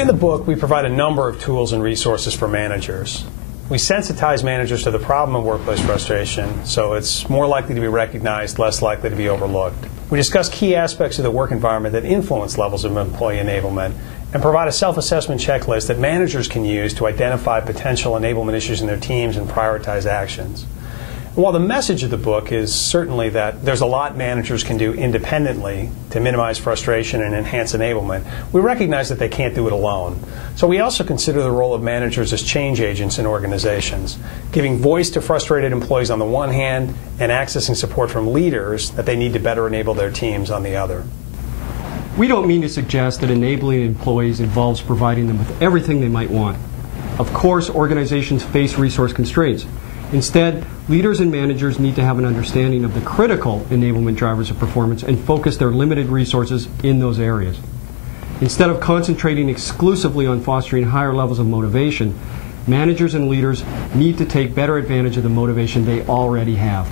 In the book, we provide a number of tools and resources for managers. We sensitize managers to the problem of workplace frustration, so it's more likely to be recognized, less likely to be overlooked. We discuss key aspects of the work environment that influence levels of employee enablement, and provide a self-assessment checklist that managers can use to identify potential enablement issues in their teams and prioritize actions. While the message of the book is certainly that there's a lot managers can do independently to minimize frustration and enhance enablement, we recognize that they can't do it alone. So we also consider the role of managers as change agents in organizations, giving voice to frustrated employees on the one hand and accessing support from leaders that they need to better enable their teams on the other. We don't mean to suggest that enabling employees involves providing them with everything they might want. Of course, organizations face resource constraints. Instead, leaders and managers need to have an understanding of the critical enablement drivers of performance and focus their limited resources in those areas. Instead of concentrating exclusively on fostering higher levels of motivation, managers and leaders need to take better advantage of the motivation they already have.